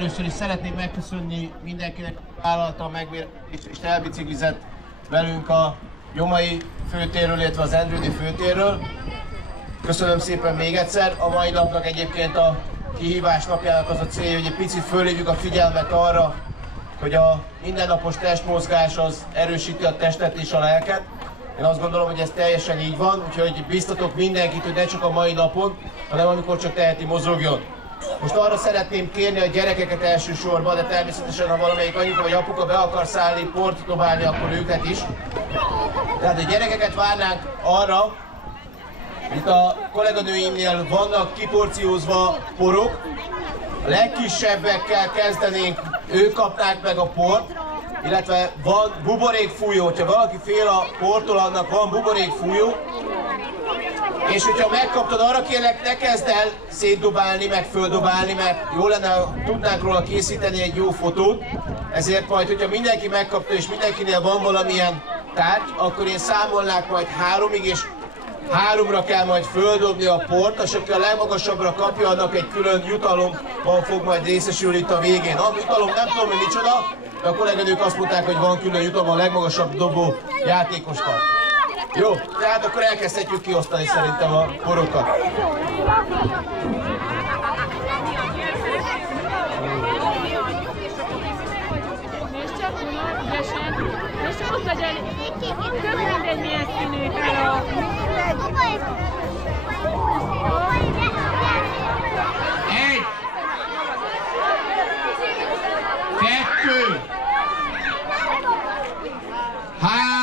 Először is szeretném megköszönni mindenkinek, aki vállalta a megbérelést és elbiciklizett velünk a Gyomai főtérről, illetve az Endrődi főtérről. Köszönöm szépen még egyszer. A mai napnak egyébként a Kihívás napjának az a célja, hogy egy picit fölhívjuk a figyelmet arra, hogy a mindennapos testmozgás az erősíti a testet és a lelket. Én azt gondolom, hogy ez teljesen így van, úgyhogy biztatok mindenkit, hogy ne csak a mai napon, hanem amikor csak teheti, mozogjon. Most arra szeretném kérni a gyerekeket elsősorban, de természetesen ha valamelyik anyuka vagy apuka be akar szállni, port dobálni, akkor őket is. Tehát a gyerekeket várnánk arra, itt a kolléganőimnél vannak kiporciózva porok, a legkisebbekkel kezdenénk, ők kapnák meg a port, illetve van buborékfújó, hogyha valaki fél a portól, annak van buborékfújó. És hogyha megkaptad, arra kérlek, ne kezd el szétdobálni, meg földobálni, mert jó lenne, ha tudnánk róla készíteni egy jó fotót. Ezért majd, hogyha mindenki megkapta, és mindenkinél van valamilyen tárgy, akkor én számolnák majd 3-ig, és 3-ra kell majd földobni a port, és aki a legmagasabbra kapja, annak egy külön jutalomban fog majd részesülni itt a végén. A jutalom nem tudom, hogy micsoda, de a kolléganők azt mondták, hogy van külön jutalom a legmagasabb dobó játékosnak. Jó, tehát akkor elkezdhetjük kiosztani szerintem a porokat. És csak ügyesen, és ott legyen, tök mindegy milyen színű a... Egy! Kettő! 3!